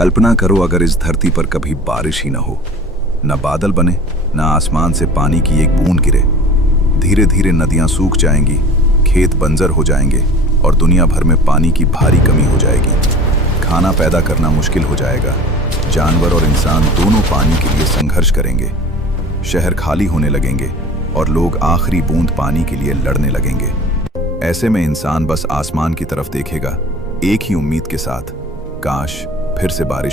कल्पना करो अगर इस धरती पर कभी बारिश ही न हो, न बादल बने, न आसमान से पानी की एक बूंद गिरे। धीरे धीरे नदियां सूख जाएंगी, खेत बंजर हो जाएंगे और दुनिया भर में पानी की भारी कमी हो जाएगी। खाना पैदा करना मुश्किल हो जाएगा। जानवर और इंसान दोनों पानी के लिए संघर्ष करेंगे। शहर खाली होने लगेंगे और लोग आखिरी बूंद पानी के लिए लड़ने लगेंगे। ऐसे में इंसान बस आसमान की तरफ देखेगा, एक ही उम्मीद के साथ, काश फिर से बारिश